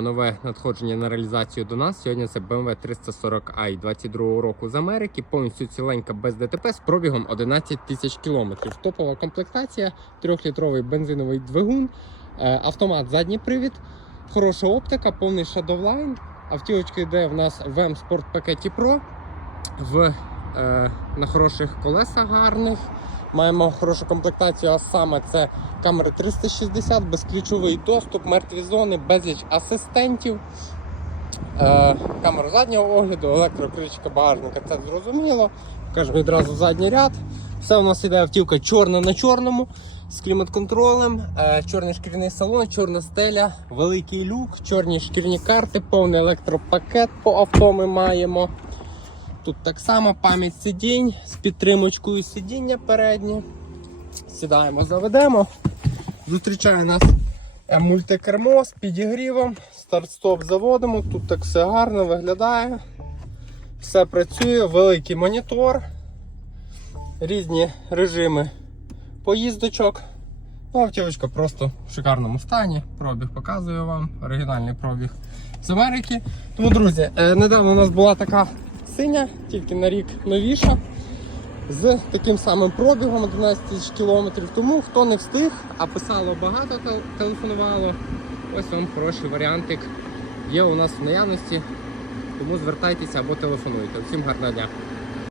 Нове надходження на реалізацію до нас. Сьогодні це BMW 340i 22 року з Америки, повністю ціленька без ДТП з пробігом 11 тисяч кілометрів. Топова комплектація, 3-літровий бензиновий двигун, е, автомат задній привід, хороша оптика, повний шадовлайн. Автівочка йде в нас в M Sport пакеті Pro в, на хороших колесах гарних. Маємо хорошу комплектацію, а саме це камери 360, безключовий доступ, мертві зони, безліч асистентів. Е, камера заднього огляду, електрокришка багажника, це зрозуміло. Покажемо відразу задній ряд. Все у нас іде автівка чорна на чорному, з клімат-контролем, е, чорний шкіряний салон, чорна стеля, великий люк, чорні шкірні карти, повний електропакет по авто ми маємо. Тут так само пам'ять сидінь з підтримочкою сидіння переднє. Сідаємо, заведемо. Зустрічає нас е, мультикермо з підігрівом. Старт-стоп заводимо. Тут так все гарно виглядає. Все працює, великий монітор, різні режими поїздочок. Ну, автівочка просто в шикарному стані. Пробіг показую вам. Оригінальний пробіг з Америки. Тому, друзі, е, недавно у нас була така синя, тільки на рік новіша. З таким самим пробігом 11 тисяч кілометрів. Тому хто не встиг, а писало багато, телефонувало. Ось вам хороший варіантик. Є у нас в наявності. Тому звертайтеся або телефонуйте. Всім гарного дня.